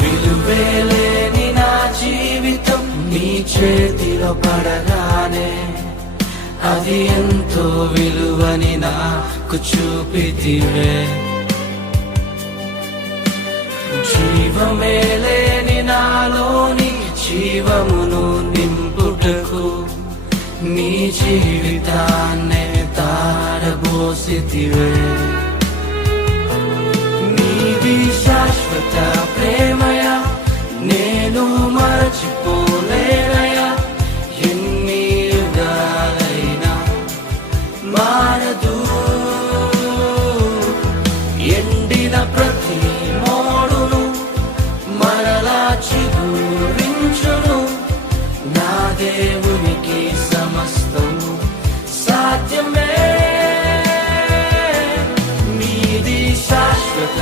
విలువేలేని నా జీవితం నీ చేతిలో పడగానే అది ఎంతో విలువని నాకు చూపితివే. జీవమే లేని నాలోని జీవమును నింపుటకు నీ జీవితాన్నే తారబోసితివే. నీది శాశ్వత ప్రేమయ నేను మరచిపోలేనయా. ఎన్ని యుగాలైనా మారదు. ఎండిన ప్రతి మోడును మరలా చిగురించును. నా దేవునికి సమస్తము సాధ్యమే. నీది శాశ్వత